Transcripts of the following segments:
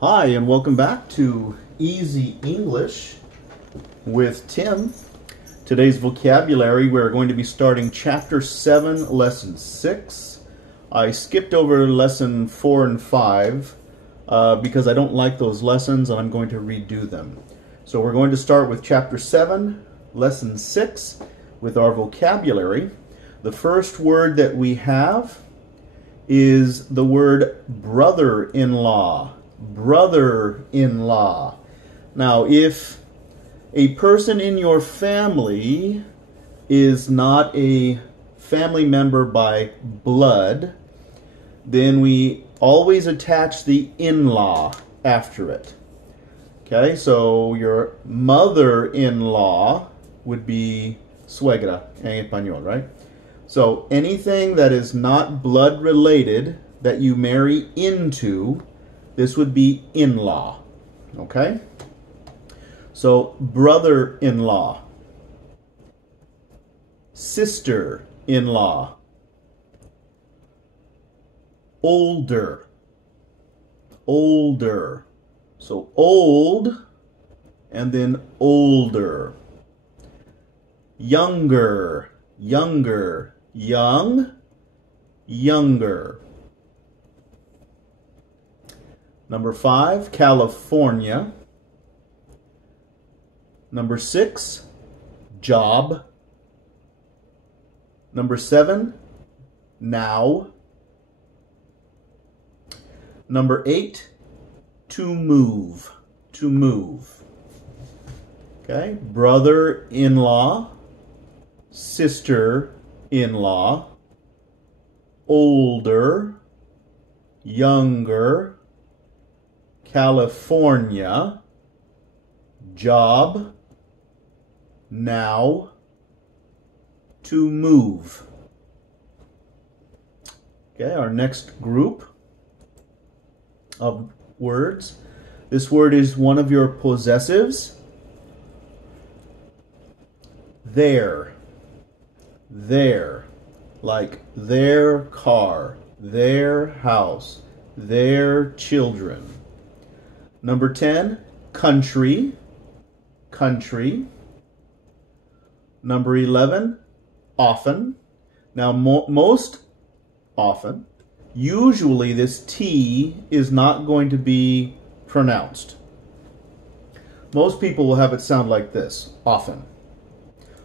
Hi, and welcome back to Easy English with Tim. Today's vocabulary, we're going to be starting Chapter 7, Lesson 6. I skipped over Lesson 4 and 5 because I don't like those lessons, and I'm going to redo them. So we're going to start with Chapter 7, Lesson 6 with our vocabulary. The first word that we have is the word brother-in-law. Brother-in-law. Now, if a person in your family is not a family member by blood, then we always attach the in-law after it. Okay, so your mother-in-law would be suegra en español, right? So anything that is not blood related that you marry into, this would be in-law, okay? So, brother-in-law, sister-in-law, older. So, old and then older. Younger, young, younger. Number 5, California. Number 6, job. Number 7, now. Number 8, to move. Okay, brother-in-law, sister-in-law, older, younger, California, job, now, to move. Okay, our next group of words. This word is one of your possessives. Their, like their car, their house, their children. Number 10, country. Number 11, often. Now, most often, usually this T is not going to be pronounced. Most people will have it sound like this, often.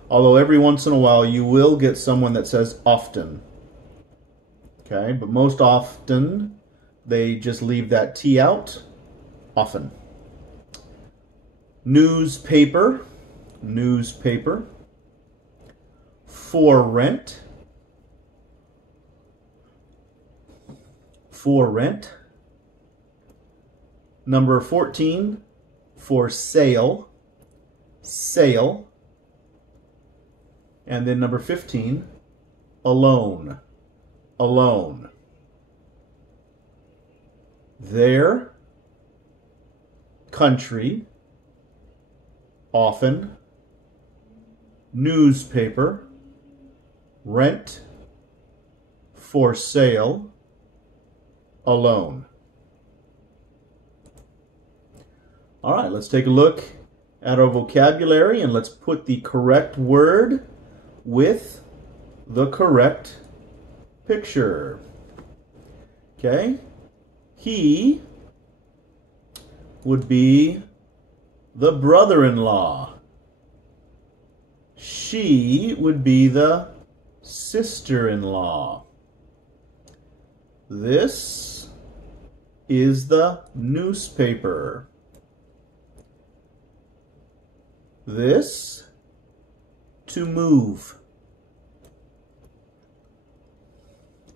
Although every once in a while you will get someone that says often. Okay, but most often they just leave that T out. Often. Newspaper. For rent. Number 14, for sale. And then number 15, alone. Their, country, often, newspaper, rent, for sale, alone. All right, let's take a look at our vocabulary and let's put the correct word with the correct picture. Okay, he would be the brother-in-law. She would be the sister-in-law. This is the newspaper. This, to move.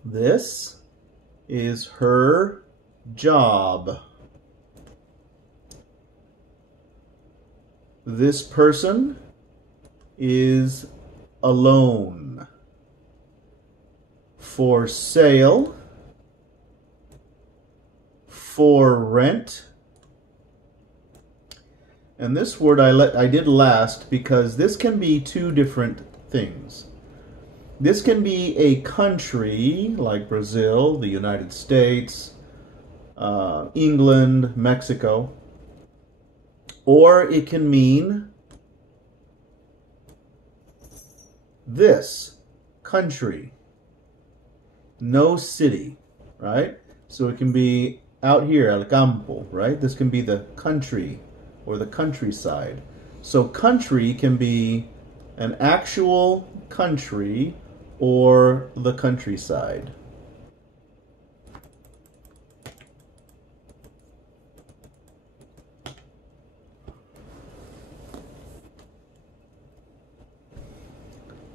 This is her job. This person is alone. For sale. For rent. And this word I did last because this can be two different things. This can be a country like Brazil, the United States, England, Mexico. Or it can mean this, country, no city, right? So it can be out here, el campo, right? This can be the country or the countryside. So country can be an actual country or the countryside.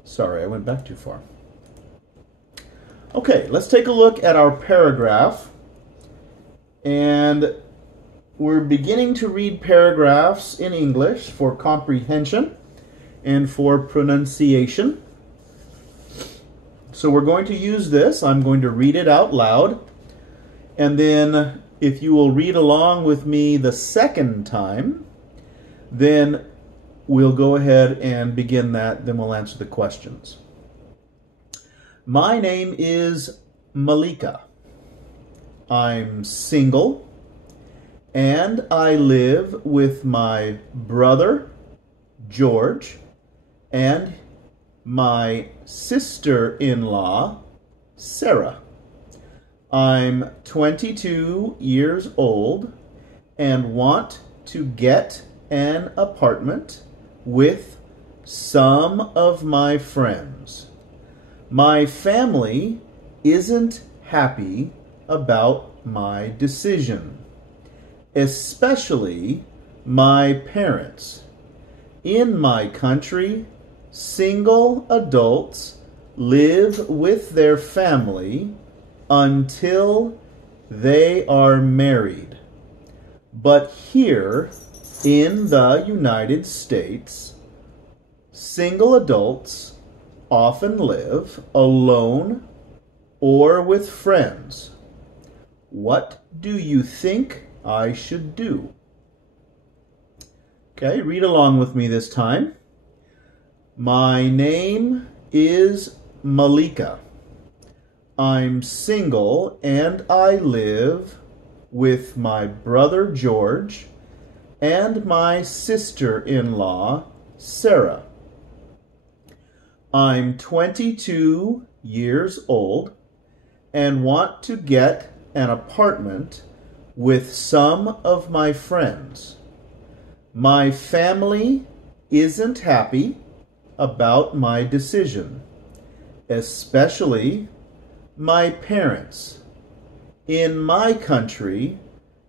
Sorry, I went back too far. Okay, let's take a look at our paragraph. And we're beginning to read paragraphs in English for comprehension and for pronunciation. So we're going to use this. I'm going to read it out loud. And then if you will read along with me the second time, then we'll go ahead and begin that. Then we'll answer the questions. My name is Malika. I'm single, and I live with my brother, George, and my sister-in-law, Sarah. I'm 22 years old and want to get an apartment with some of my friends. My family isn't happy about my decision, especially my parents. In my country, single adults live with their family until they are married. But here in the United States, single adults often live alone or with friends. What do you think I should do? Okay, read along with me this time. My name is Malika. I'm single and I live with my brother George and my sister-in-law Sarah. I'm 22 years old and want to get an apartment with some of my friends. My family isn't happy about my decision, especially my parents. In my country,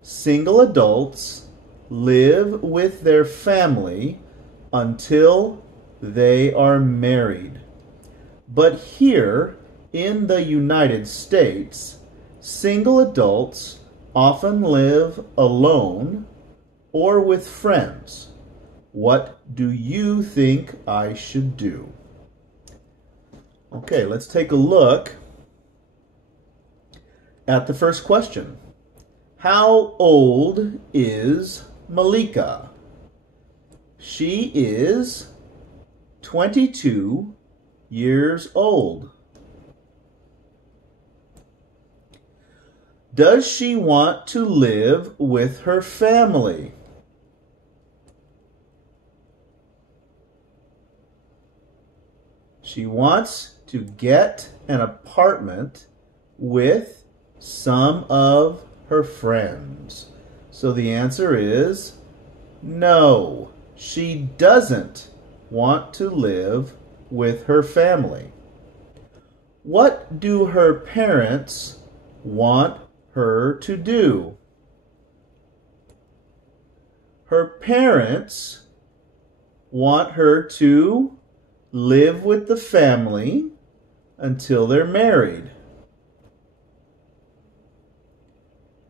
single adults live with their family until they are married. But here in the United States, single adults often live alone or with friends. What do you think I should do? Okay, let's take a look at the first question. How old is Malika? She is 22 years old. Does she want to live with her family? She wants to get an apartment with some of her friends. So the answer is no. She doesn't want to live with her family. What do her parents want her to do? Her parents want her to live with the family until they're married.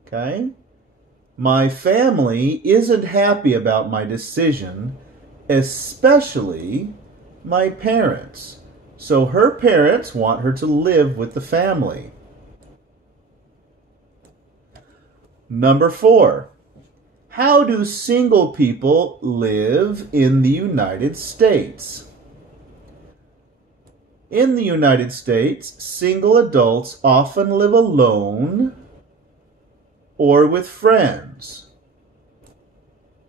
Okay? My family isn't happy about my decision, especially my parents. So her parents want her to live with the family. Number 4. How do single people live in the United States? In the United States, single adults often live alone or with friends?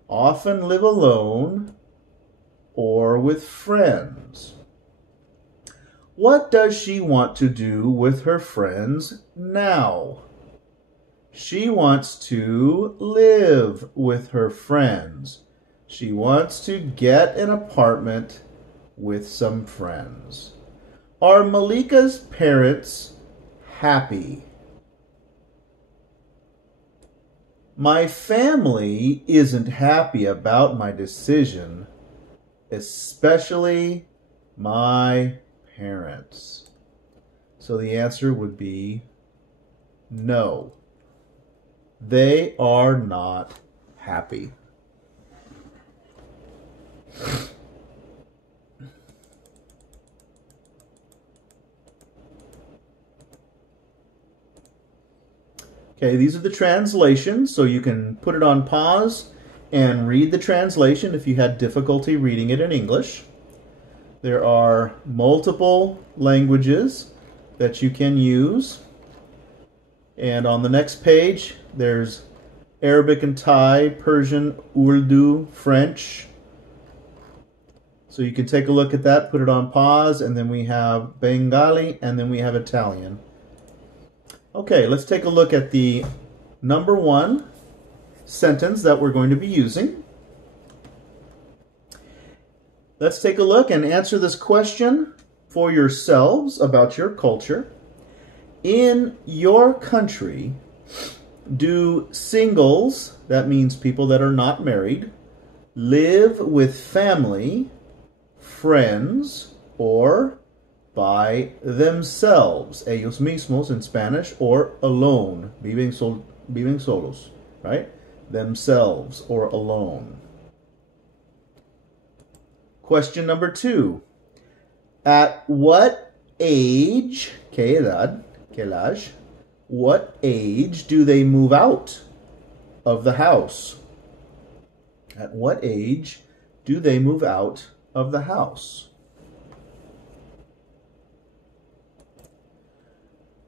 Often live alone or with friends? What does she want to do with her friends now? She wants to live with her friends. She wants to get an apartment with some friends. Are Malika's parents happy? My family isn't happy about my decision, especially my parents. So the answer would be no. They are not happy. Okay, these are the translations, so you can put it on pause and read the translation if you had difficulty reading it in English. There are multiple languages that you can use. And on the next page, there's Arabic and Thai, Persian, Urdu, French. So you can take a look at that, put it on pause, and then we have Bengali, and then we have Italian. Okay, let's take a look at the number 1 sentence that we're going to be using. Let's take a look and answer this question for yourselves about your culture. In your country, do singles, that means people that are not married, live with family, friends, or by themselves, ellos mismos in Spanish, or alone, viven solos, right? Themselves or alone. Question number 2. At what age, ¿qué edad, qué edad, what age do they move out of the house? At what age do they move out of the house?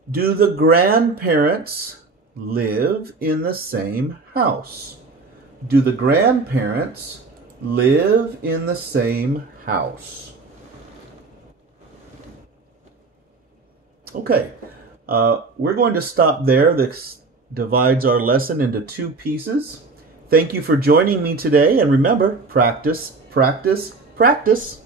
Do the grandparents live in the same house? Do the grandparents live in the same house? Okay, we're going to stop there. This divides our lesson into 2 pieces. Thank you for joining me today, and remember, practice, practice, practice.